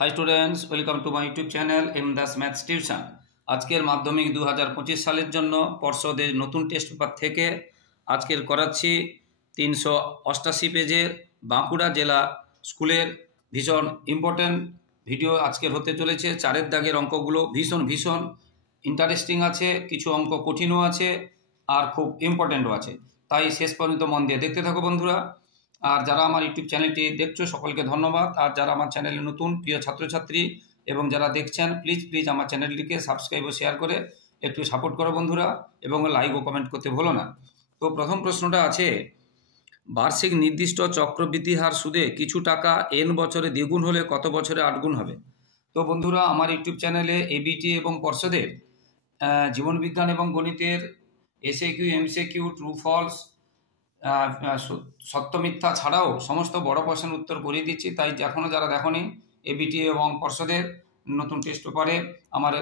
High students, welcome to my YouTube channel এমদাস maths tuition. আজকের মাধ্যমিক 2025 সালের জন্য পর্ষদের নতুন টেস্ট পেপার থেকে আজকের করাচ্ছি 388 পেজের বাঁকুড়া জেলা স্কুলের ভীষণ ইম্পর্ট্যান্ট ভিডিও আজকের হতে চলেছে। 4 দাগের অঙ্কগুলো ভীষণ ভীষণ ইন্টারেস্টিং আছে, কিছু অঙ্ক কঠিনও আছে আর খুব ইম্পর্ট্যান্টও আছে, তাই শেষ পর্যন্ত মন দিয়ে দেখতে থাকো বন্ধুরা। আর যারা আমার ইউটিউব চ্যানেলটি দেখছো সকলকে ধন্যবাদ। আর যারা আমার চ্যানেলে নতুন প্রিয় ছাত্রছাত্রী এবং যারা দেখছেন প্লিজ আমার চ্যানেলটিকে সাবস্ক্রাইব ও শেয়ার করে একটু সাপোর্ট করো বন্ধুরা, এবং লাইক ও কমেন্ট করতে ভুলো না। তো প্রথম প্রশ্নটা আছে, বার্ষিক নির্দিষ্ট চক্রবৃদ্ধি হার সুদে কিছু টাকা n বছরে দ্বিগুণ হলে কত বছরে 8 গুণ হবে? তো বন্ধুরা, আমার ইউটিউব চ্যানেলে এবিটি এবং পর্ষদের জীবনবিজ্ঞান এবং গণিতের এসএকিউ, এমসিকিউ, ট্রু ফলস, সত্য মিথ্যা ছাড়াও সমস্ত বড় প্রশ্নের উত্তর করিয়ে দিচ্ছি। তাই এখনও যারা দেখোনি এবিটি এবং পর্ষদের নতুন টেস্ট পেপারে আমার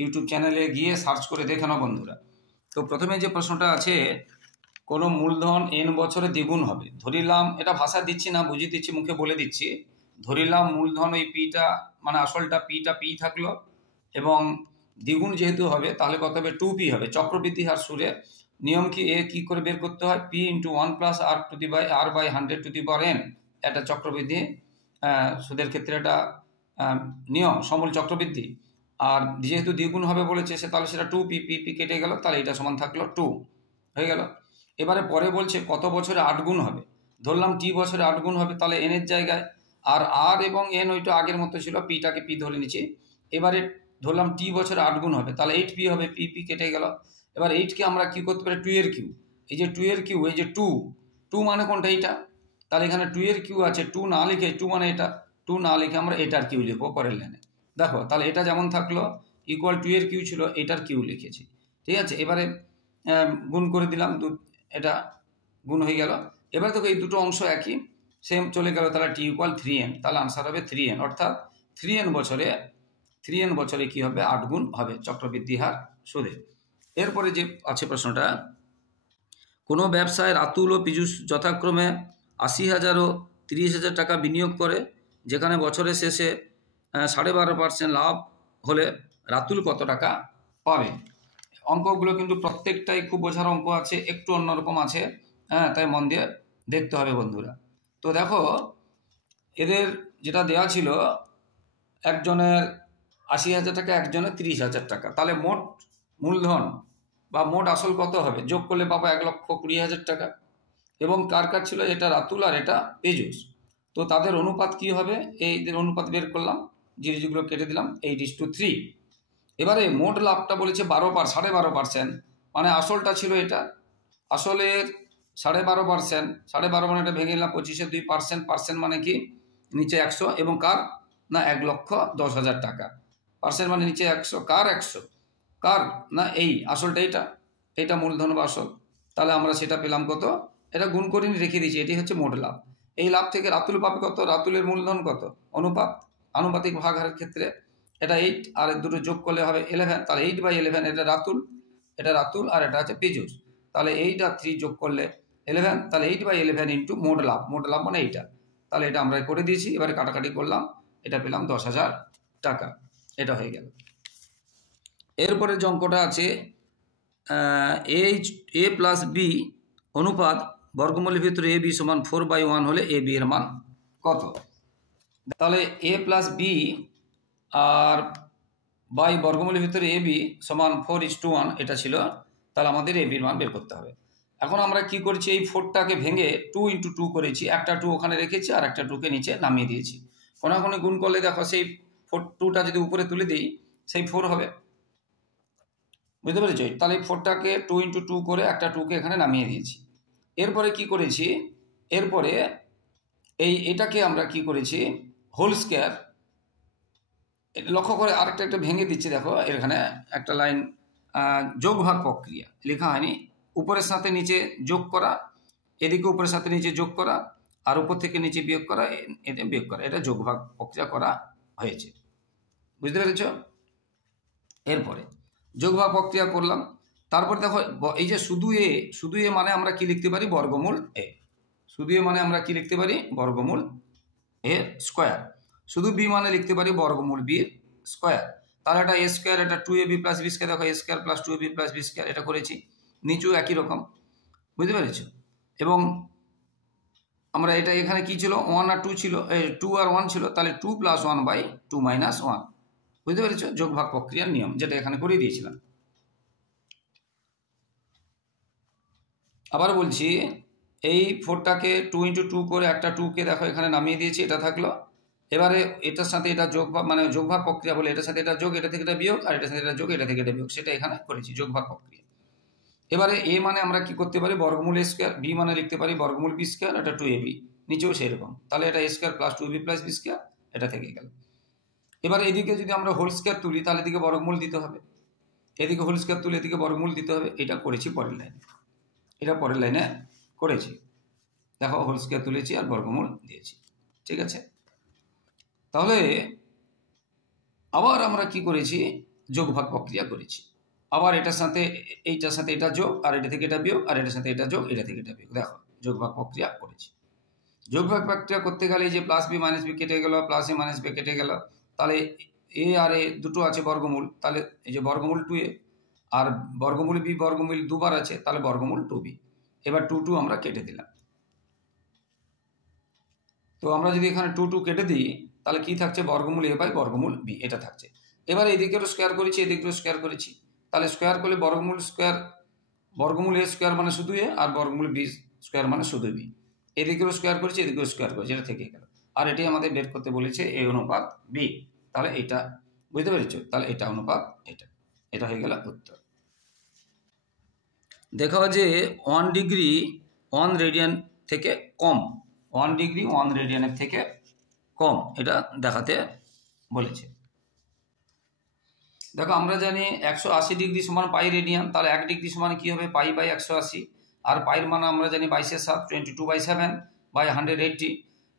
ইউটিউব চ্যানেলে গিয়ে সার্চ করে দেখে নাও বন্ধুরা। তো প্রথমে যে প্রশ্নটা আছে, কোনো মূলধন n বছরে দ্বিগুণ হবে। ধরিলাম, এটা ভাষা দিচ্ছি না, বুঝিয়ে দিচ্ছি, মুখে বলে দিচ্ছি। ধরিলাম মূলধন ওই পিটা মানে আসলটা পিটা পি থাকলো, এবং দ্বিগুণ যেহেতু হবে তাহলে কত হবে? 2p হবে। চক্রবৃদ্ধি হার সুরে নিয়ম কি, কি করে বের করতে হয়? p × 1 + r/100n, এটা চক্রবৃদ্ধি সুদের ক্ষেত্রে এটা নিয়ম, সমূল চক্রবৃদ্ধি। আর যেহেতু দ্বিগুণ হবে বলেছে সে, তাহলে সেটা 2p, p কেটে গেল, তাহলে এটা সমান থাকলো 2 হয়ে গেল। এবারে পরে বলছে কত বছরে 8 গুণ হবে। ধরলাম t বছরে 8 গুণ হবে, তাহলে n এর জায়গায় আর এবং n ওইটা আগের মতো ছিল, পিটাকে p ধরে নিচ্ছি। এবারে ধরলাম t বছরে 8 গুণ হবে, তাহলে 8p হবে, p কেটে গেল। এবার 8কে আমরা কি করতে পারি? 2 এর কিউ। এই যে 2 এর কিউ, এই যে 2 মানে কোনটা? এইটা। তাহলে এখানে 2 এর কিউ আছে, 2 না লিখে, 2 মানে এটা, 2 না লিখে আমরা এটার কিউ লিখবো পরের লাইনে। দেখো, তাহলে এটা যেমন থাকলো ইকুয়াল 2 এর কিউ ছিল, এটার কিউ লিখেছি, ঠিক আছে। এবারে গুণ করে দিলাম, এটা গুণ হয়ে গেল। এবার দেখো এই দুটো অংশ একই, সেম চলে গেল, তাহলে t = 3n, তাহলে আনসার হবে 3n, অর্থাৎ 3n বছরে কি হবে? 8 গুণ হবে চক্রবৃদ্ধি হার সুদে। এরপরে যে আছে প্রশ্নটা, কোনো ব্যবসায় রাতুল ও পীযূষ যথাক্রমে 80,000 ও 30,000 টাকা বিনিয়োগ করে, যেখানে বছরের শেষে 12.5% লাভ হলে রাতুল কত টাকা পাবে? অঙ্কগুলো কিন্তু প্রত্যেকটাই খুব বোঝার অঙ্ক আছে, একটু অন্যরকম আছে, তাই মন দিয়ে দেখতে হবে বন্ধুরা। তো দেখো, এদের যেটা দেওয়া ছিল, একজনের 80,000 টাকা, একজনের 30,000 টাকা, তাহলে মোট মূলধন বা মোট আসল কত হবে? যোগ করলে পাবো 1,20,000 টাকা। এবং কার কার ছিল? এটা রাতুল আর এটা পীযূষ। তো তাদের অনুপাত কি হবে? এই অনুপাত বের করলাম, যেগুলো কেটে দিলাম, 8:3। এবারে মোট লাভটা বলেছে 12%, মানে আসলটা ছিল এটা, আসলের 12.5%, 12.5 মানে এটা ভেঙে নিলাম 25-এ 2%, মানে কি নিচে 100, এবং কার না 1,10,000 টাকা। পার্সেন্ট মানে নিচে 100, কার 100, কার না এই আসলটা, এটা মূলধন বা আসল। তাহলে আমরা সেটা পেলাম কত? এটা গুণ করে রেখে দিয়েছি, এটি হচ্ছে মোট লাভ। এই লাভ থেকে রাতুল পাবে কত? রাতুলের মূলধন কত? আনুপাতিক ভাগ হারের ক্ষেত্রে এটা 8, আর দুটো যোগ করলে হবে 11, তাহলে 8/11, এটা রাতুল আর এটা হচ্ছে পীযূষ। তাহলে 8 আর 3 যোগ করলে 11, তাহলে 8/11 ইন্টু মোট লাভ মানে এইটা। তাহলে এটা আমরা করে দিয়েছি, এবারে কাটাকাটি করলাম, এটা পেলাম 10,000 টাকা, এটা হয়ে গেল। এরপরে যে অঙ্কটা আছে, a + b অনুপাত বর্গমূলের ভিতরে ab = 4/1 হলে ab এর মান কত? তাহলে a + b আর বাই বর্গমূলের ভিতরে ab = 4:1, এটা ছিল। তাহলে আমাদের ab এর মান বের করতে হবে। এখন আমরা কি করছি? এই 4টাকে ভেঙে 2 × 2 করেছি, একটা 2 ওখানে রেখেছি আর একটা 2কে নিচে নামিয়ে দিয়েছি। কোনাকুনি গুণ করলে দেখো, সেই 2টা যদি উপরে তুলে দিই সেই 4 হবে, বুঝতে পেরেছি? তাহলে 4টাকে 2 × 2 করে একটা 2কে এখানে নামিয়ে দিয়েছি। এরপরে কি করেছি? এরপরে এটাকে আমরা কি করেছি? Whole square. লক্ষ্য করে আরেকটা ভেঙে দিচ্ছি, দেখো এখানে একটা লাইন, যোগ ভাগ প্রক্রিয়া লেখা হয়নি, উপরের সাথে নিচে যোগ করা, এদিকে উপরের সাথে নিচে যোগ করা, আর উপর থেকে নিচে বিয়োগ করা, এটা বিয়োগ করা, এটা যোগ ভাগ প্রক্রিয়া করা হয়েছে, বুঝতে পেরেছ? এরপরে যোগ ভাগ প্রক্রিয়া করলাম। তারপর দেখো, এই যে শুধু এ মানে আমরা কি লিখতে পারি? বর্গমূল এ। শুধু এ মানে আমরা কি লিখতে পারি? বর্গমূল এ স্কোয়ার। শুধু বি মানে লিখতে পারি বর্গমূল বির স্কোয়ার। তাহলে এটা এ স্কোয়ার, এটা 2ab প্লাস বি স্কোয়ার, দেখো a square plus 2ab plus B square এটা করেছি, নিচেও একই রকম, বুঝতে পেরেছ। এবং আমরা এটা এখানে কি ছিল 1 আর 2 ছিল, 2 আর 1 ছিল, তাহলে 2 + 1/2 - 1, বুঝতে পেরেছ, যোগ ভাগ প্রক্রিয়ার নিয়ম যেটা এখানে করে দিয়েছিলাম। আবার বলছি এই 4টাকে 2 × 2 করে একটা 2কে দেখো এখানে নামিয়ে দিয়েছি, এটা থাকলো। এবারে এটার সাথে এটা যোগ ভাগ মানে যোগ ভাগ প্রক্রিয়া বলে এটার সাথে এটা যোগ, এটা থেকে এটা বিয়োগ, আর এটার সাথে এটা যোগ, এটা থেকে এটা বিয়োগ, সেটা এখানে করেছি যোগ ভাগ প্রক্রিয়া। এবারে এ মানে আমরা কি করতে পারি বর্গমূল এ স্কোয়ার, বি মানে লিখতে পারি বর্গমূল বি স্কোয়ার, এটা 2ab, নিচেও সেই রকম, তাহলে এটা a square plus 2ab plus B square এটা থেকে গেল। এবার এদিকে যদি আমরা হোল স্কোয়ার তুলি তাহলে এদিকে বর্গমূল দিতে হবে, এদিকে হোল স্কোয়ার তুলে এদিকে বর্গমূল দিতে হবে, এটা করেছি পরের লাইনে, এটা পরের লাইনে করেছি, দেখো হোল স্কোয়ার তুলেছি আর বর্গমূল দিয়েছি, ঠিক আছে। তাহলে আবার আমরা কি করেছি যোগ ভাগ প্রক্রিয়া করেছি, আবার এটার সাথে এইটার সাথে এটা যোগ, আর এটা থেকে এটা বিয়োগ, আর এটার সাথে এটা যোগ, এটা থেকে এটা বিয়োগ, দেখো যোগ ভাগ প্রক্রিয়া করেছি। যোগ ভাগ প্রক্রিয়া করতে গেলে যে প্লাস বি মাইনাস বি কেটে গেল, প্লাস এ মাইনাস বি কেটে গেল, তাহলে এ আর এ দুটো আছে বর্গমূল, তাহলে এই যে বর্গমূল 2a, আর বর্গমূল বি বর্গমূল দুবার আছে, তাহলে বর্গমূল 2b। এবার 2 2 আমরা কেটে দিলাম, তো আমরা যদি এখানে 2 2 কেটে দিই তাহলে কি থাকছে বর্গমূল a বাই বর্গমূল b, এটা থাকছে। এবার এদিকেও স্কোয়ার করেছি, এদিকেও স্কোয়ার করেছি, তাহলে স্কোয়ার করলে বর্গমূল স্কোয়ার, বর্গমূল a স্কোয়ার মানে শুধু a, আর বর্গমূল b স্কোয়ার মানে শুধু b, এদিকেও স্কোয়ার করেছি, এদিকেও স্কোয়ার করেছি, এটা থেকে গেল। আর এটি আমাদের বের করতে বলেছে a অনুপাত b, তাহলে এটা বুঝতে পেরেছ, তাহলে এটা অনুপাত এটা, এটা হয়ে গেল উত্তর। দেখাও যে 1 ডিগ্রি 1 রেডিয়ান থেকে কম, 1 ডিগ্রি 1 রেডিয়ানের থেকে কম, এটা দেখাতে বলেছে। দেখো আমরা জানি 180 ডিগ্রি সমান পাই রেডিয়ান, তাহলে 1 ডিগ্রি সমান কি হবে পাই বাই 180, আর পাইয়ের মান আমরা জানি 22/7 22/7/180,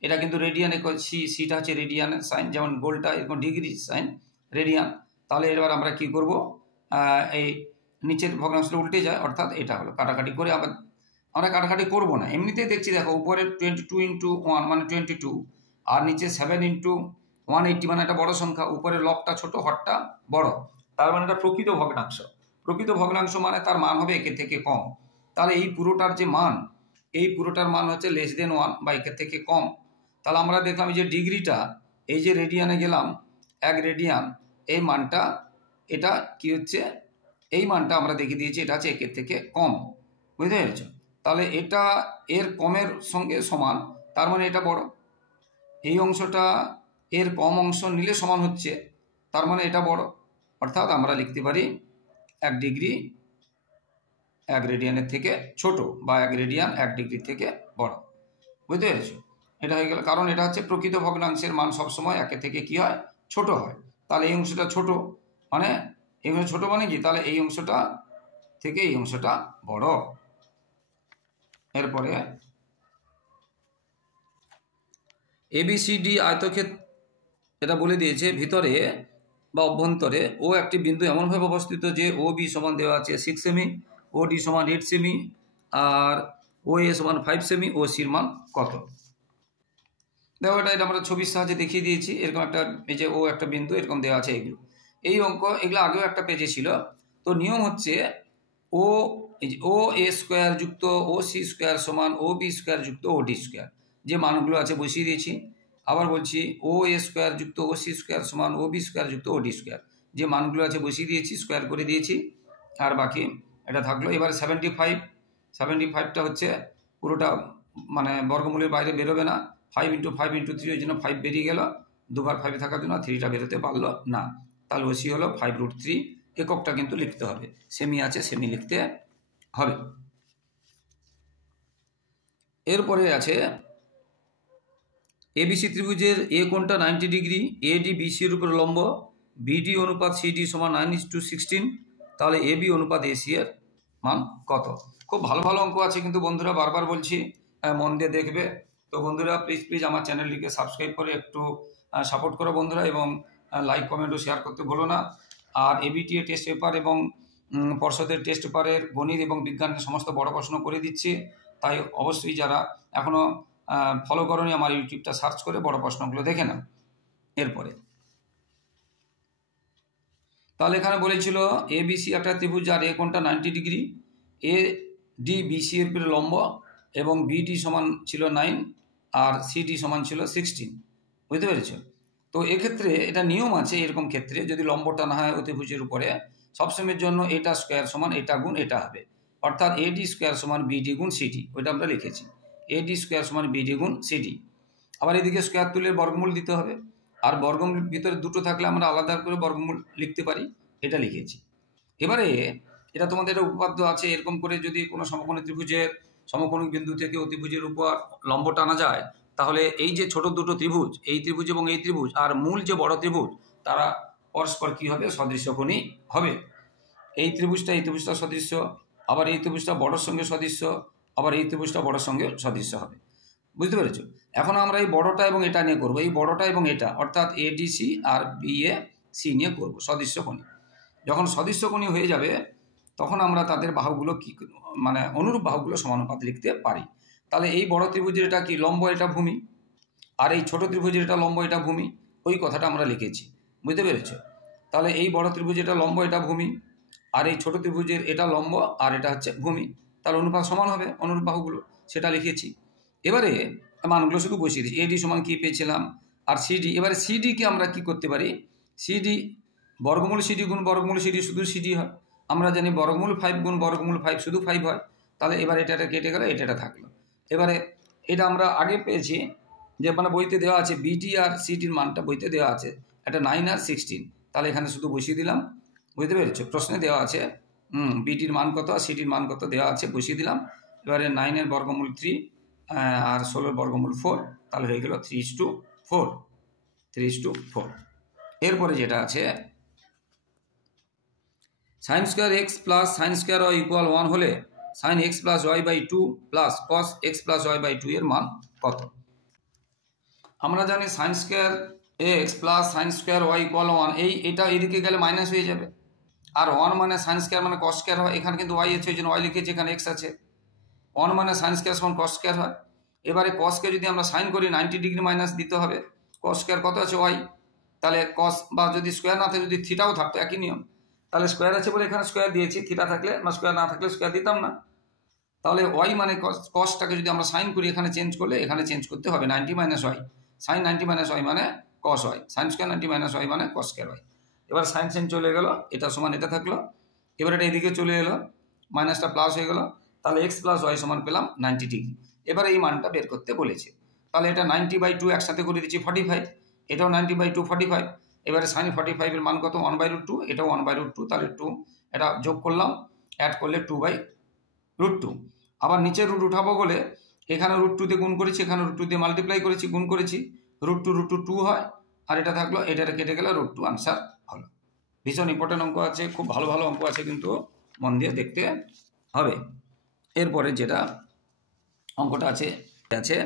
এটা কিন্তু রেডিয়ানে করছি, সিটা হচ্ছে রেডিয়ানের সাইন, যেমন গোলটা এরকম ডিগ্রি সাইন রেডিয়ান। তাহলে এবার আমরা কি করব, এই নিচের ভগ্নাংশটা উল্টে যায়, অর্থাৎ এটা হলো কাটাকাটি করে, আবার আমরা কাটাকাটি করব না, এমনিতেই দেখছি দেখো উপরে 22 × 1 মানে 22, আর নিচে 7 × 180 মানে একটা বড় সংখ্যা, উপরে লবটা ছোট হরটা বড়, তার মানে এটা প্রকৃত ভগ্নাংশ, প্রকৃত ভগ্নাংশ মানে তার মান হবে একের থেকে কম। তাহলে এই পুরোটার যে মান, এই পুরোটার মান হচ্ছে <1 বা একের থেকে কম। তাহলে আমরা দেখলাম যে ডিগ্রিটা, এই যে রেডিয়ানে গেলাম 1 রেডিয়ান, এই মানটা এটা কি হচ্ছে, এই মানটা আমরা দেখিয়ে দিয়েছি এটা হচ্ছে একের থেকে কম, বুঝতে পেরেছ। তাহলে এটা এর কমের সঙ্গে সমান, তার মানে এটা বড়, এই অংশটা এর কম অংশ নিলে সমান হচ্ছে, তার মানে এটা বড়, অর্থাৎ আমরা লিখতে পারি 1 ডিগ্রি 1 রেডিয়ানের থেকে ছোট, বা 1 রেডিয়ান 1 ডিগ্রি থেকে বড়, বুঝতে পেরেছো, এটা হয়ে গেল। কারণ এটা হচ্ছে প্রকৃত ভগ্নাংশের মান সবসময় একের থেকে কি হয় ছোট হয়, তাহলে এই অংশটা ছোট, মানে এই অংশ ছোট মানে কি, তাহলে এই অংশটা থেকে এই অংশটা বড়। এরপরে ABCD আয়তক্ষেত্র, এটা বলে দিয়েছে ভিতরে বা অভ্যন্তরে ও একটি বিন্দু এমনভাবে অবস্থিত যে OB সমান দেওয়া আছে 6 সেমি, OD সমান 8 সেমি, আর OA সমান 5 সেমি, ও সির মান কত। দেখো এটা আমরা ছবির সাহায্যে দেখিয়ে দিয়েছি, এরকম একটা, এই যে ও একটা বিন্দু এরকম দেওয়া আছে, এগুলো এই অঙ্ক, এগুলো আগেও একটা পেজে ছিল। তো নিয়ম হচ্ছে OA স্কোয়ার যুক্ত OC স্কোয়ার সমান OB স্কোয়ার যুক্ত OD স্কোয়ার, যে মানগুলো আছে বসিয়ে দিয়েছি। আবার বলছি OA স্কোয়ার যুক্ত OC স্কোয়ার সমান OB স্কোয়ার যুক্ত OD স্কোয়ার, যে মানগুলো আছে বসিয়ে দিয়েছি, স্কোয়ার করে দিয়েছি, আর বাকি এটা থাকলো। এবার 75টা হচ্ছে পুরোটা মানে বর্গমূলের বাইরে বেরোবে না, 5 × 5 × 3, ওই জন্য 5 বেরিয়ে গেল, দুবার 5 থাকার জন্য 3টা বেরোতে পারলো না, তাহলে ওসি হলো 5√3। এককটা কিন্তু লিখতে হবে, সেমি আছে সেমি লিখতে হবে। এরপরে আছে ABC ত্রিভুজের এ কোণটা 90 ডিগ্রি, AD BC-র উপর লম্ব, BD অনুপাত CD সমান 9:16, তাহলে AB অনুপাত AC এর মান কত। খুব ভালো ভালো অঙ্ক আছে কিন্তু বন্ধুরা, বারবার বলছি মন দিয়ে দেখবে। তো বন্ধুরা প্লিজ আমার চ্যানেলটিকে সাবস্ক্রাইব করে একটু সাপোর্ট করো বন্ধুরা, এবং লাইক কমেন্ট ও শেয়ার করতে ভুলো না। আর ABTA টেস্ট পেপার এবং পর্ষদের টেস্ট পেপারের গণিত এবং বিজ্ঞানের সমস্ত বড় প্রশ্ন করে দিচ্ছি, তাই অবশ্যই যারা এখনও ফলো করোনি আমার ইউটিউবটা সার্চ করে বড় প্রশ্নগুলো দেখে নাও। এরপরে তাহলে এখানে বলেছিল এ বিসি একটা ত্রিভুজ, আর এ কোণটা 90 ডিগ্রি, এ ডি বিসি এর উপরে লম্ব, এবং বিডি সমান ছিল 9 আর সিডি সমান ছিল 16। বুঝতে পেরেছ? তো এক্ষেত্রে এটা নিয়ম আছে, এরকম ক্ষেত্রে যদি লম্বটা না হয় অতিভুজের উপরে, সবসময়ের জন্য এটা স্কোয়ার সমান এটা গুণ এটা হবে, অর্থাৎ এডি স্কোয়ার সমান বিডি গুণ সিডি। ওইটা আমরা লিখেছি, এডি স্কোয়ার সমান বিডি গুণ সিডি। আবার এদিকে স্কোয়ার তুলে বর্গমূল দিতে হবে, আর বর্গমূল ভিতরে দুটো থাকলে আমরা আলাদা করে বর্গমূল লিখতে পারি, এটা লিখেছি। এবারে এটা তোমাদের একটা উপপাদ্য আছে, এরকম করে যদি কোনো সমকোণী ত্রিভুজের সমকোণী বিন্দু থেকে অতিভুজের উপর লম্ব টানা যায়, তাহলে এই যে ছোট দুটো ত্রিভুজ, এই ত্রিভুজ এবং এই ত্রিভুজ, আর মূল যে বড় ত্রিভুজ, তারা পরস্পর কী হবে? সদৃশ্যকোণী হবে। এই ত্রিভুজটা সদৃশ্য, আবার এই ত্রিভুজটা বড়র সঙ্গে সদৃশ্য, আবার এই ত্রিভুজটা বড়র সঙ্গে সদৃশ্য হবে। বুঝতে পেরেছ? এখন আমরা এই বড়টা এবং এটা নিয়ে করব, এই বড়টা এবং এটা, অর্থাৎ এডিসি আর বিএসি নিয়ে করব সদৃশ্যকোণী। যখন সদৃশ্যকোণী হয়ে যাবে, তখন আমরা তাদের বাহুগুলো কি মানে অনুরূপ বাহুগুলো সমানুপাত লিখতে পারি। তাহলে এই বড় ত্রিভুজের এটা কি লম্ব, এটা ভূমি, আর এই ছোট ত্রিভুজের এটা লম্ব, এটা ভূমি। ওই কথাটা আমরা লিখেছি। বুঝতে পেরেছ? তাহলে এই বড় ত্রিভুজের এটা লম্ব, এটা ভূমি, আর এই ছোট ত্রিভুজের এটা লম্ব আর এটা হচ্ছে ভূমি। তাহলে অনুপাত সমান হবে, অনুরূপ বাহুগুলো, সেটা লিখেছি। এবারে মানগুলো শুধু বসিয়ে দিচ্ছি। এডি সমান কী পেয়েছিলাম, আর সিডি। এবারে সিডিকে আমরা কি করতে পারি? সিডি বর্গমূল সিডি গুণ বর্গমূল সিডি, শুধু সিডি হয়। আমরা জানি বর্গমূল 5 গুণ বর্গমূল 5 শুধু 5 হয়। তাহলে এবার এটা কেটে গেল, এটা থাকলো। এবারে এটা আমরা আগে পেয়েছি যে মানে বইতে দেওয়া আছে, বিডি আর সিডির মানটা বইতে দেওয়া আছে, এটা 9 আর 16। তাহলে এখানে শুধু বসিয়ে দিলাম। বুঝতে পেরেছো? প্রশ্নে দেওয়া আছে বিডির মান কত আর সিডির মান কত দেওয়া আছে, বসিয়ে দিলাম। এবারে 9-এর বর্গমূল 3 আর 16-এর বর্গমূল 4, তাহলে হয়ে গেল 3:4। 3:4। এরপরে যেটা আছে, sine square x plus sine square y equal 1 হলে sine x plus y by 2 plus cos x plus y by 2 এর মান কত? আমরা জানি sine square x plus sine square y equal 1, এটা এদিকে গেলে মাইনাস হয়ে যাবে। আর 1 মানে সাইন স্কোয়ার মানে কস স্কোয়ার হয়, এখানে কিন্তু ওয়াই আছে, ওই জন্য ওয়াই লিখেছি, এখানে এক্স আছে। 1 মানে সাইন স্কোয়ার সমান কস স্কোয়ার হয়। এবারে কসকে যদি আমরা সাইন করি 90 ডিগ্রি মাইনাস দিতে হবে। কস স্কোয়ার কত আছে? ওয়াই। তাহলে কস বা যদি স্কোয়ার না থাকে, যদি থিটাও থাকতো একই নিয়ম, তাহলে স্কোয়ার আছে বলে এখানে স্কোয়ার দিয়েছি, থিটা থাকলে বা স্কোয়ার না থাকলে স্কোয়ার দিতাম না। তাহলে ওয়াই মানে কসটাকে যদি আমরা সাইন করি, এখানে চেঞ্জ করলে এখানে চেঞ্জ করতে হবে 90 minus Y. Sine 90 minus Y মানে cos Y, sine square 90 minus Y মানে কস স্কোয়ার ওয়াই। এবার সাইন চেঞ্জ চলে গেল, এটা সমান এটা থাকলো। এবার এটা এদিকে চলে এলো, মাইনাসটা প্লাস হয়ে গেল। তাহলে এক্স প্লাস ওয়াই সমান পেলাম 90 ডিগ্রি। এবার এই মানটা বের করতে বলেছে। তাহলে এটা 90/2 একসাথে করে দিচ্ছি 45, এটাও 90/2 45। এবারে সাইন 45-এর মান কত? 1/√2, এটাও 1/√2। তাহলে 2 এটা যোগ করলাম, অ্যাড করলে 2/√2। আবার নিচে রুট উঠাবো বলে এখানে √2 দিয়ে গুণ করেছি, এখানে √2 দিয়ে মাল্টিপ্লাই করেছি, গুণ করেছি, √2 হয়, আর এটা থাকলো, এটা কেটে গেলে √2 আনসার হলো। ভীষণ ইম্পর্টেন্ট অঙ্ক আছে, খুব ভালো ভালো অঙ্ক আছে, কিন্তু মন দিয়ে দেখতে হবে। এরপরে যেটা অঙ্কটা আছে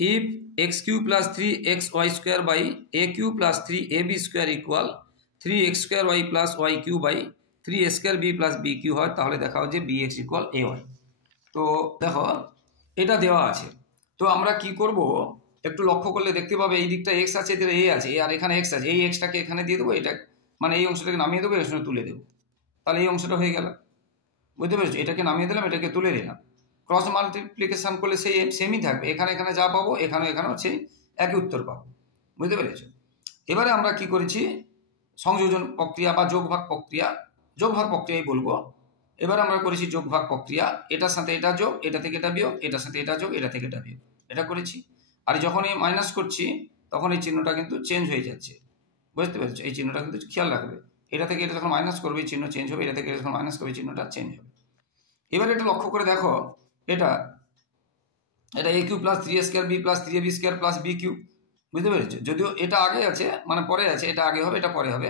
if x³ + 3xy² by a³ + 3ab² equal 3x² y + y³ by 3a² b + b³ হয়, তাহলে দেখাও যে bx ইকুয়াল ay। তো দেখো এটা দেওয়া আছে, তো আমরা কি করব একটু লক্ষ্য করলে দেখতে পাবে এই দিকটা x আছে, এদের a আছে, আর এখানে x আছে। এই xটাকে এখানে দিয়ে দেবো, এটা মানে এই অংশটাকে নামিয়ে দেবো, এই অংশটা তুলে দেবো, তাহলে এই অংশটা হয়ে গেল। বুঝতে পেরেছো? এটাকে নামিয়ে দিলাম, এটাকে তুলে দিলাম। ক্রস মাল্টিপ্লিকেশন করলে সেই সেমই থাকবে, এখানে যা পাবো এখানেও সেই একই উত্তর পাবো। বুঝতে পেরেছো? এবারে আমরা কি করেছি, সংযোজন প্রক্রিয়া বা যোগভাগ প্রক্রিয়াই বলবো। এবার আমরা করেছি যোগভাগ প্রক্রিয়া, এটার সাথে এটা যোগ, এটা থেকে এটা বিয়োগ, এটার সাথে এটা যোগ, এটা থেকে এটা বিয়োগ, এটা করেছি। আর যখনই মাইনাস করছি তখন এই চিহ্নটা কিন্তু চেঞ্জ হয়ে যাচ্ছে। বুঝতে পেরেছো? এই চিহ্নটা কিন্তু খেয়াল রাখবে, এটা থেকে এটা যখন মাইনাস করবে চিহ্ন চেঞ্জ হবে, এটা থেকে এটা যখন মাইনাস করবে চিহ্নটা চেঞ্জ হবে। এবার এটা লক্ষ্য করে দেখো, এটা a³ + 3a² b + 3ab² + b³। বুঝতে পেরেছো? যদিও এটা আগে আছে, মানে পরে আছে, এটা আগে হবে, এটা পরে হবে।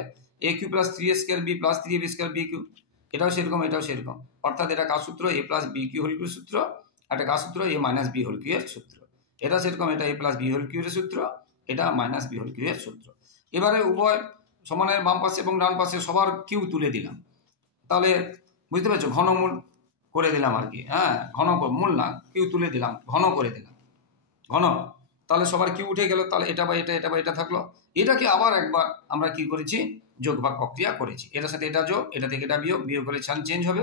a³ + 3a² b + 3ab² b³, এটাও সেরকম, এটাও সেরকম। অর্থাৎ এটা কার সূত্র? a + b³ হোল কিউবের সূত্র। এটা কার সূত্র? a - b হোল কিউবের সূত্র। এটা সেরকম, এটা a + b হোল কিউবের সূত্র, এটা - b হোল কিউবের সূত্র। এবারে উভয় সমানের বাম পাশে এবং ডান পাশে সবার কিউ তুলে দিলাম। তাহলে বুঝতে পেরেছো? ঘনমূল করে দিলাম আর কি, হ্যাঁ, মূল না, কিউ তুলে দিলাম, ঘন করে দিলাম, ঘন। তাহলে সবার কি উঠে গেল, তাহলে এটা বা এটা, এটা বা এটা থাকলো। এটাকে আবার একবার আমরা কি করেছি, যোগ ভাগ প্রক্রিয়া করেছি। এটার সাথে এটা যোগ, এটা থেকে এটা বিয়োগ, বিয়োগ হলে সাইন চেঞ্জ হবে।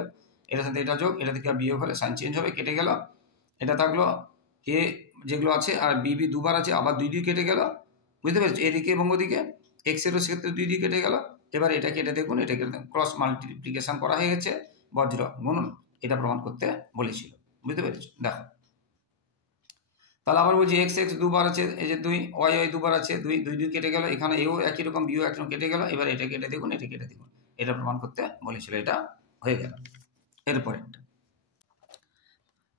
এটার সাথে এটা যোগ, এটা থেকে বিয়োগ হলে সাইন চেঞ্জ হবে, কেটে গেল। এটা থাকলো এ যেগুলো আছে, আর বি দুবার আছে, আবার 2 কেটে গেল, বুঝতে পেরেছি। এদিকে এবং ওদিকে এক্সেরও সেক্ষেত্রে 2 কেটে গেল। এবার এটাকে এটা দেখুন, এটাকে ক্রস মাল্টিপ্লিকেশন করা হয়ে গেছে, বজ্র গুণন, এটা প্রমাণ করতে বলেছিল, বুঝতে পেরেছো। দেখো তাহলে আবার বলছি এক্স এক্স দুবার আছে, এই যে 2, ওয়াই ওয়াই দুবার আছে, 2 কেটে গেল, এখানে এও একই রকম, বিও একই রকম কেটে গেল। এবার এটা কেটে দেখুন, এটা কেটে দেখুন, এটা প্রমাণ করতে বলেছিল, এটা হয়ে গেল। এরপরে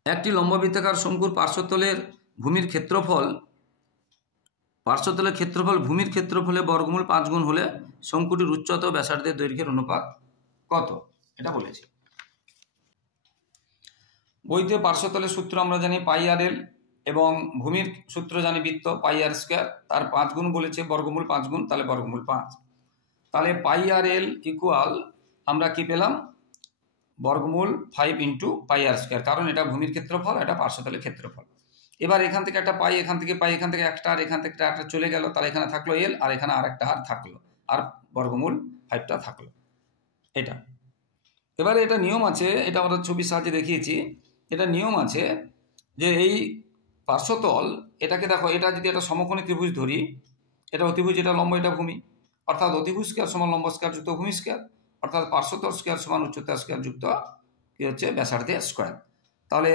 একটি লম্ববৃত্তাকার শঙ্কুর পার্শ্বতলের ভূমির ক্ষেত্রফল, ভূমির ক্ষেত্রফলে বর্গমূল 5 গুণ হলে শঙ্কুটির উচ্চতা ও ব্যাসার্ধের দৈর্ঘ্যের অনুপাত কত, এটা বলেছি। বইতে পার্শ্বতলের সূত্র আমরা জানি পাই আর এল, এবং ভূমির সূত্র জানি বৃত্ত পাই আর স্কোয়ার, তার 5 গুণ বলেছে, বর্গমূল 5 গুণ, তাহলে বর্গমূল 5। তাহলে পাই আর এল ইকুয়াল আমরা কি পেলাম, বর্গমূল 5 ইন্টু পাই আর স্কোয়ার, কারণ এটা ভূমির ক্ষেত্রফল, এটা পার্শ্বতলের ক্ষেত্রফল। এবার এখান থেকে একটা পাই, এখান থেকে পাই, এখান থেকে একটা, আর এখান থেকে একটা চলে গেল, তাহলে এখানে থাকলো এল, আর এখানে আরেকটা আর থাকলো, আর বর্গমূল 5টা থাকলো, এটা। এবারে এটা নিয়ম আছে, এটা আমরা ছবির সাহায্যে দেখিয়েছি। এটা নিয়ম আছে যে এই পার্শ্বতল, এটাকে দেখো, এটা যদি একটা সমকোণী ত্রিভুজ ধরি, এটা অতিভুজ, এটা লম্ব, এটা ভূমি, অর্থাৎ অতিভুজ স্কয়ার সমান লম্ব স্কয়ার যুক্ত ভূমি স্কয়ার, অর্থাৎ পার্শ্বতল স্কয়ার সমান উচ্চতা স্কয়ার যুক্ত কি হচ্ছে ব্যাসার্ধের স্কয়ার। তাহলে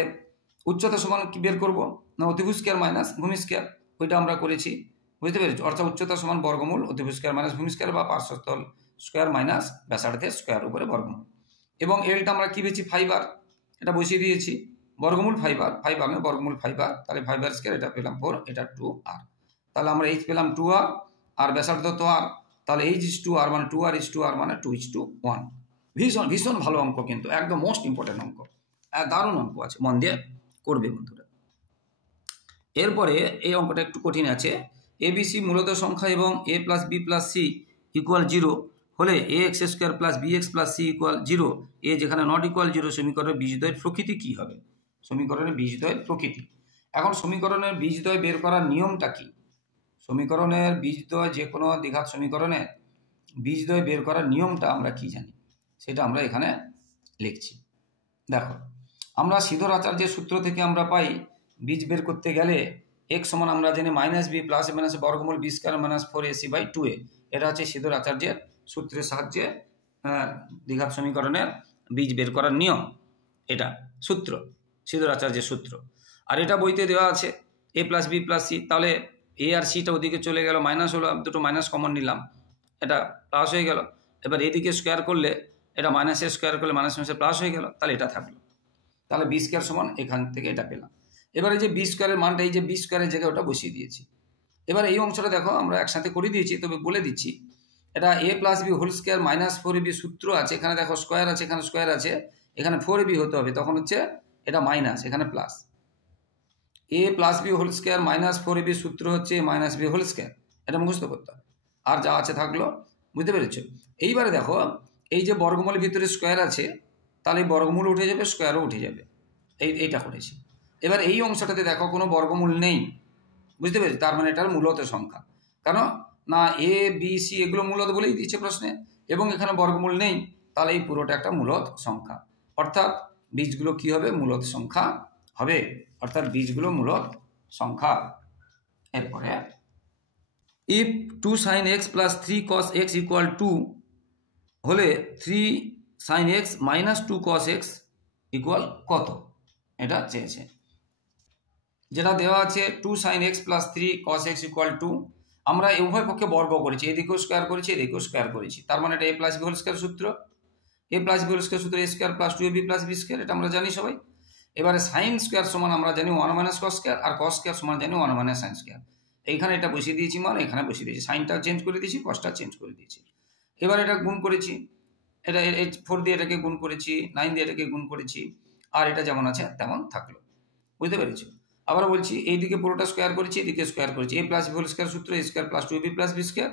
উচ্চতা সমান কি বের করব না, অতিভুজ স্কয়ার মাইনাস ভূমি স্কয়ার, ওইটা আমরা করেছি, বুঝতে পেরেছি। অর্থাৎ উচ্চতা সমান বর্গমূল অতিভুজ স্কয়ার মাইনাস ভূমি স্কয়ার, বা পার্শ্বতল স্কয়ার মাইনাস ব্যাসার্ধের স্কয়ার উপরে বর্গমূল। এবং এলটা আমরা কি পেয়েছি, 5 আর, এটা বসিয়ে দিয়েছি, বর্গমূল 5 আর, 5 আর বর্গমূল 5 আর, তাহলে 5 আর স্কয়ার, এটা পেলাম 4, এটা 2 আর, তাহলে আমরা এইচ পেলাম 2 আর, আর ব্যাসার্ধ তো আর, তাহলে এইচ ইজ 2 আর, মানে 2 আর ইজ 2 আর, মানে 2:1। ভীষণ ভীষণ ভালো অঙ্ক, কিন্তু একদম মোস্ট ইম্পর্টেন্ট অঙ্ক, দারুণ অঙ্ক আছে, মন দিয়ে করবে বন্ধুরা। এরপরে এই অঙ্কটা একটু কঠিন আছে। এবিসি মূলত সংখ্যা এবং a plus B plus C equal 0 হলে A X square plus B X plus C equal 0, A যেখানে নট ইকুয়াল 0, সমীকরণের বীজদ্বয়ের প্রকৃতি কী হবে? সমীকরণের বীজদ্বয়ের প্রকৃতি। এখন সমীকরণের বীজদ্বয় বের করার নিয়মটা কি? সমীকরণের বীজদ্বয়, যে কোনো দ্বিঘাত সমীকরণের বীজদ্বয় বের করার নিয়মটা আমরা কি জানি, সেটা আমরা এখানে লিখছি। দেখো, আমরা সিধর-আচার্যের সূত্র থেকে আমরা পাই, বীজ বের করতে গেলে x সমান আমরা জানি মাইনাস বি প্লাস মাইনাস বর্গমূল বি স্কয়ার মাইনাস 4ac/2a, এটা হচ্ছে সিধর-আচার্যের সূত্রের সাহায্যে দ্বিঘাত সমীকরণের বীজ বের করার নিয়ম, এটা সূত্র, সিধর-আচার্যের সূত্র। আর এটা বইতে দেওয়া আছে a plus B plus c, তাহলে এ আর সিটা ওদিকে চলে গেল, মাইনাস হলো, দুটো মাইনাস কমন নিলাম, এটা প্লাস হয়ে গেল। এবার এদিকে স্কোয়ার করলে, এটা মাইনাসের স্কোয়ার করলে মাইনাস মাইনাসে প্লাস হয়ে গেল, তাহলে এটা থাকলো, তাহলে বি স্কোয়ার সমান এখান থেকে এটা পেলাম। এবারে যে বি স্কোয়ারের মানটা, এই যে বি স্কোয়ারের জায়গায় ওটা বসিয়ে দিয়েছি। এবার এই অংশটা দেখো, আমরা একসাথে করে দিয়েছি, তবে বলে দিচ্ছি, এটা A plus B whole square minus 4ab সূত্র আছে, এখানে দেখো স্কোয়ার আছে, এখানে স্কোয়ার আছে, এখানে 4ab হতে হবে, তখন হচ্ছে এটা মাইনাস, এখানে plus. A plus B whole square minus 4ab সূত্র হচ্ছে মাইনাস বি হোল স্কোয়ার, এটা মুখস্থ করতে হবে, আর যা আছে থাকলো, বুঝতে পেরেছ। এইবারে দেখো, এই যে বর্গমূলের ভিতরে স্কোয়ার আছে, তাহলে এই বর্গমূল উঠে যাবে, স্কোয়ারও উঠে যাবে, এইটা করেছি। এবার এই অংশটাতে দেখো কোনো বর্গমূল নেই, বুঝতে পেরেছি, তার মানে এটার মূলত সংখ্যা, কেন না এ বি সি এগুলো মূলত বলেই দিচ্ছে প্রশ্নে, এবং এখানে বর্গমূল নেই, তাহলে এই পুরোটা একটা মূলত সংখ্যা, অর্থাৎ বীজগুলো কি হবে, মূলত সংখ্যা হবে, অর্থাৎ বীজগুলো মূলত সংখ্যা। এরপরে if 2 sin x plus 3 cos x equal 2 হলে 3 sin x minus 2 cos x equal কত, এটা চেয়েছে। যেটা দেওয়া আছে 2 sin x plus 3 cos x equal 2, আমরা উভয় পক্ষে বর্গ করেছি, এদিকেও স্কোয়ার করেছি, এদিকেও স্কোয়ার করেছি, তার মানে এটা A plus B whole square সূত্র, A plus B whole square সূত্র A square plus 2ab plus B square, এটা আমরা জানি সবাই। এবারে সাইন স্কোয়ার সমান আমরা জানি 1 মাইনাস কস স্কোয়ার, আর কস স্কোয়ার সমান জানি 1 মাইনাস সাইন স্কোয়ার। এইখানে এটা বসিয়ে দিয়েছি, মানে এখানে বসিয়ে দিয়েছি, সাইনটা চেঞ্জ করে দিয়েছি, কসটা চেঞ্জ করে দিয়েছি। এবার এটা গুণ করেছি, এটা 4 দিয়ে এটাকে গুণ করেছি, 9 দিয়ে এটাকে গুণ করেছি, আর এটা যেমন আছে তেমন থাকলো, বুঝতে পেরেছি। আবার বলছি, এইদিকে পুরোটা স্কোয়ার করেছি, এদিকে স্কোয়ার করেছি, A plus B whole square সূত্র A square plus 2ab plus B square.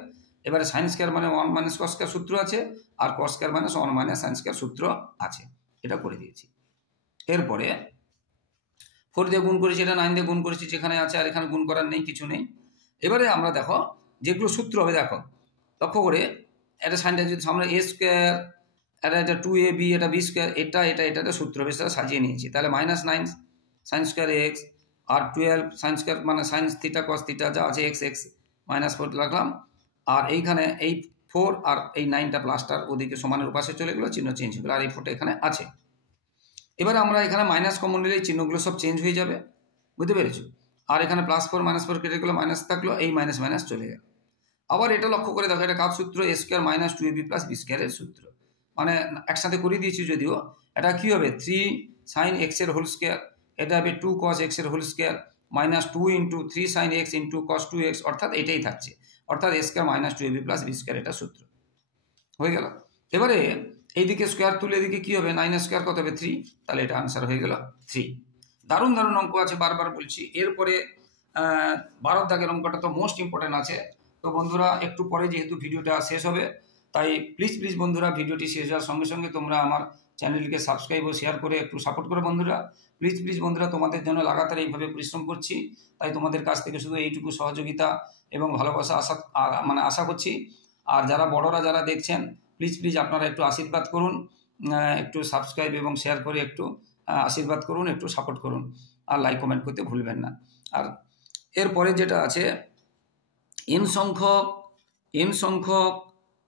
এবারে সাইন স্কোয়ার মানে 1 মাইনাস কস স্কোয়ার সূত্র আছে, আর cos square minus 1 minus sine square সূত্র আছে, এটা করে দিয়েছি। এরপরে 4 দিয়ে গুণ করেছি, এটা 9 দিয়ে গুণ করেছি, যেখানে আছে, আর এখানে গুণ করার নেই, কিছু নেই। এবারে আমরা দেখো যেগুলো সূত্র হবে, দেখো লক্ষ্য করে, এটা সাইনটা যদি সামনে a স্কোয়ার, এটা 2ab, এটা b স্কোয়ার, এটা সূত্র হবে, সেটা সাজিয়ে নিয়েছি। তাহলে -9 সাইন স্কোয়ার এক্স, আর 12 সাইন স্কোয়ার মানে সাইন থিটা কস থিটা যা আছে এক্স -4 রাখলাম, আর এইখানে এই 4 আর এই 9টা প্লাসটার ওদিকে সমানের পাশে চলে গেলো, চিহ্ন চেঞ্জ হয়ে গেলো, আর এই 4টা এখানে আছে। এবার আমরা এখানে মাইনাস কমন নিলে এই চিহ্নগুলো সব চেঞ্জ হয়ে যাবে, বুঝতে পেরেছো? আর এখানে +4 -4 কেটে গেলো, মাইনাস থাকলো, এই মাইনাস মাইনাস চলে গেল। আবার এটা লক্ষ্য করে দেখো, এটা কার সূত্র? a স্কোয়ার - 2ab + b স্কোয়ারের সূত্র, মানে একসাথে করে দিয়েছি যদিও। এটা কি হবে? 3 সাইন এক্স এর হোল স্কোয়ার, এটা হবে 2 cos x এর whole square -2 × 3 sine x × cos 2x, অর্থাৎ এটাই থাকছে, অর্থাৎ a square - 2ab + b square, এটা সূত্র হয়ে গেল। এবারে এইদিকে স্কোয়ার তুলে এদিকে কি হবে? 9 স্কোয়ার কত হবে? 3, তাহলে এটা আনসার হয়ে গেল 3। দারুণ দারুণ অঙ্ক আছে, বারবার বলছি। এরপরে 12 দাগের অঙ্কটা তো মোস্ট ইম্পর্টেন্ট আছে। তো বন্ধুরা একটু পরে যেহেতু ভিডিওটা শেষ হবে, তাই প্লিজ বন্ধুরা ভিডিওটি শেষ হওয়ার সঙ্গে সঙ্গে তোমরা আমার চ্যানেলকে সাবস্ক্রাইব ও শেয়ার করে একটু সাপোর্ট করো বন্ধুরা। প্লিজ বন্ধুরা, তোমাদের জন্য লাগাতার এইভাবে পরিশ্রম করছি, তাই তোমাদের কাছ থেকে শুধু এইটুকু সহযোগিতা এবং ভালোবাসা আশা করছি। আর যারা বড়রা যারা দেখছেন, প্লিজ আপনারা একটু আশীর্বাদ করুন, একটু সাবস্ক্রাইব এবং শেয়ার করে একটু আশীর্বাদ করুন, একটু সাপোর্ট করুন, আর লাইক কমেন্ট করতে ভুলবেন না। আর এরপরে যেটা আছে, n সংখ্যক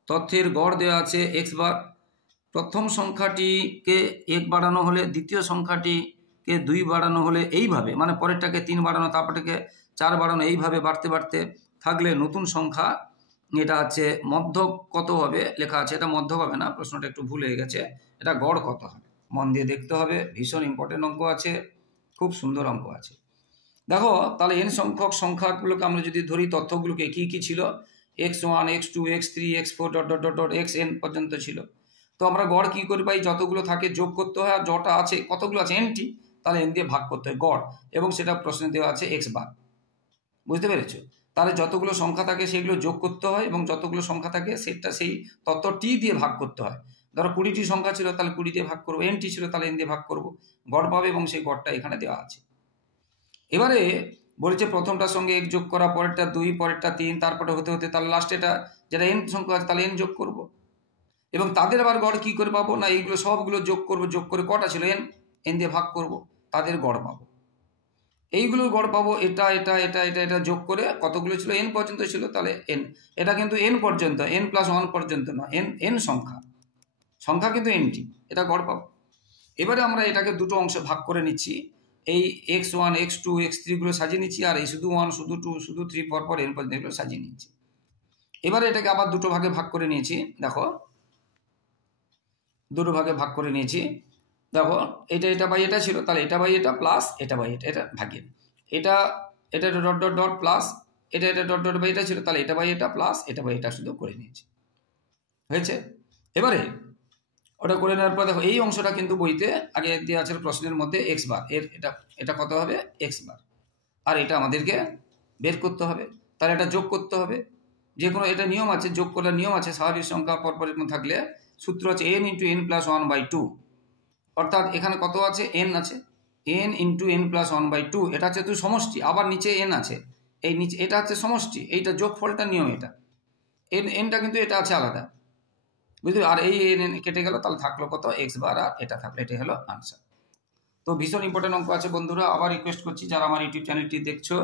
তথ্যের গড় দেওয়া আছে x বার। প্রথম সংখ্যাটিকে 1 বাড়ানো হলে দ্বিতীয় সংখ্যাটিকে 2 বাড়ানো হলে এইভাবে, মানে পরেরটাকে 3 বাড়ানো, তারপরটাকে 4 বাড়ানো, এইভাবে বাড়তে থাকলে নতুন সংখ্যা, এটা আছে মধ্যক কত হবে লেখা আছে। এটা মধ্যক হবে না, প্রশ্নটা একটু ভুল হয়ে গেছে, এটা গড় কত হবে, মন দিয়ে দেখতে হবে। ভীষণ ইম্পর্টেন্ট অঙ্ক আছে, খুব সুন্দর অঙ্ক আছে। দেখো তাহলে n সংখ্যক সংখ্যাগুলোকে আমরা যদি ধরি, তথ্যগুলোকে কি ছিল? x1 x2 x3 x4 ... xn পর্যন্ত ছিল। তো আমরা গড় কি করে পাই? যতগুলো থাকে যোগ করতে হয়, আর যটা আছে, কতগুলো আছে? nটি, তাহলে n দিয়ে ভাগ করতে হয় গড়, এবং সেটা প্রশ্নে দেওয়া আছে x বার, বুঝতে পেরেছো? তাহলে যতগুলো সংখ্যা থাকে সেগুলো যোগ করতে হয়, এবং যতগুলো সংখ্যা থাকে সেটা সেই তত্ত্বটি দিয়ে ভাগ করতে হয়। ধরো 20টি সংখ্যা ছিল, তাহলে 20 দিয়ে ভাগ করবো, nটি ছিল তাহলে n দিয়ে ভাগ করবো, গড় পাবে, এবং সেই গড়টা এখানে দেওয়া আছে। এবারে বলেছে প্রথমটার সঙ্গে 1 যোগ করা, পরেরটা 2, পরেরটা 3, তারপরে হতে তাহলে লাস্টে এটা যেটা n সংখ্যা আছে তাহলে n যোগ করব, এবং তাদের আবার গড় কি করে পাবো? না এইগুলো সবগুলো যোগ করব, যোগ করে কটা ছিল n দিয়ে ভাগ করব, তাদের গড় পাবো। এইগুলোর গড় পাবো, এটা যোগ করে কতগুলো ছিল? n পর্যন্ত ছিল, তাহলে n, এটা কিন্তু n পর্যন্ত, n+1 পর্যন্ত না, n সংখ্যা কিন্তু nটি, এটা গড় পাবো। এবারে আমরা এটাকে দুটো অংশে ভাগ করে নিচ্ছি, এই x1 x2 x3 গুলো সাজিয়ে নিচ্ছি, আর এই শুধু 1 শুধু 2 শুধু 3 পরপর n পর্যন্ত এগুলো সাজিয়ে নিচ্ছি। এবারে এটাকে আবার দুটো ভাগে ভাগ করে নিয়েছি, দেখো দুটো ভাগে ভাগ করে নিয়েছি। দেখো এটা বাই এটা ছিল, তাহলে এটা বাই এটা প্লাস এটা বাই এটা ভাগের, এটা ডট প্লাস এটা ডট বাই এটা ছিল, তাহলে এটা বাই এটা প্লাস এটা বাই এটা শুধু করে নিয়েছি, হয়েছে। এবারে ওটা করে নেওয়ার পর দেখো এই অংশটা কিন্তু বইতে আগে দেওয়া আছে প্রশ্নের মধ্যে x বার, এটা কত হবে? x বার, আর এটা আমাদেরকে বের করতে হবে, তাহলে এটা যোগ করতে হবে। যে কোনো এটা নিয়ম আছে, যোগ করার নিয়ম আছে, স্বাভাবিক সংখ্যা পরপর থাকলে সূত্র আছে n × n+1/2, অর্থাৎ এখানে কত আছে? n আছে, n × n+1/2, এটা হচ্ছে তুই সমষ্টি, আবার নিচে n আছে, এই নিচে এটা হচ্ছে সমষ্টি, এইটা যোগফলটার নিয়ম, এটা nটা কিন্তু এটা আছে আলাদা, বুঝলি? আর এই কেটে গেল, তাহলে থাকলো কত? x বার, আর এটা থাকলো, এটাই হলো আনসার। তো ভীষণ ইম্পর্টেন্ট অঙ্ক আছে বন্ধুরা। আবার রিকোয়েস্ট করছি, যারা আমার ইউটিউব চ্যানেলটি দেখছো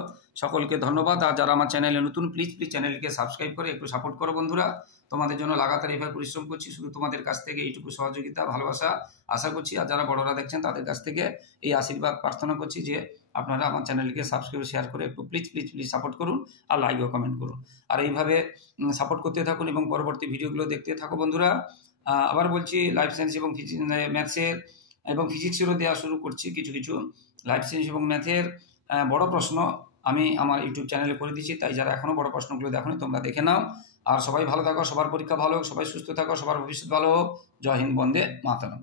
সকলকে ধন্যবাদ, আর যারা আমার চ্যানেলে নতুন প্লিজ চ্যানেলকে সাবস্ক্রাইব করে একটু সাপোর্ট করো বন্ধুরা। তোমাদের জন্য লাগাতার এইভাবে পরিশ্রম করছি, শুধু তোমাদের কাছ থেকে এইটুকু সহযোগিতা ভালোবাসা আশা করছি। আর যারা বড়রা দেখছেন তাদের কাছ থেকে এই আশীর্বাদ প্রার্থনা করছি যে আপনারা আমার চ্যানেলকে সাবস্ক্রাইব শেয়ার করে একটু প্লিজ সাপোর্ট করুন, আর লাইক ও কমেন্ট করুন, আর এইভাবে সাপোর্ট করতে থাকুন এবং পরবর্তী ভিডিওগুলো দেখতে থাকো বন্ধুরা। আবার বলছি, লাইফ সায়েন্স এবং ম্যাথসের এবং ফিজিক্সেরও দেওয়া শুরু করছি কিছু লাইফ সায়েন্স এবং ম্যাথের বড় প্রশ্ন আমি আমার ইউটিউব চ্যানেলে করে দিচ্ছি, তাই যারা এখনও বড় প্রশ্নগুলো দেখোনি তোমরা দেখে নাও। আর সবাই ভালো থাকো, সবার পরীক্ষা ভালো হোক, সবাই সুস্থ থাকো, সবার ভবিষ্যৎ ভালো হোক। জয় হিন্দ, বন্দে মাতরম।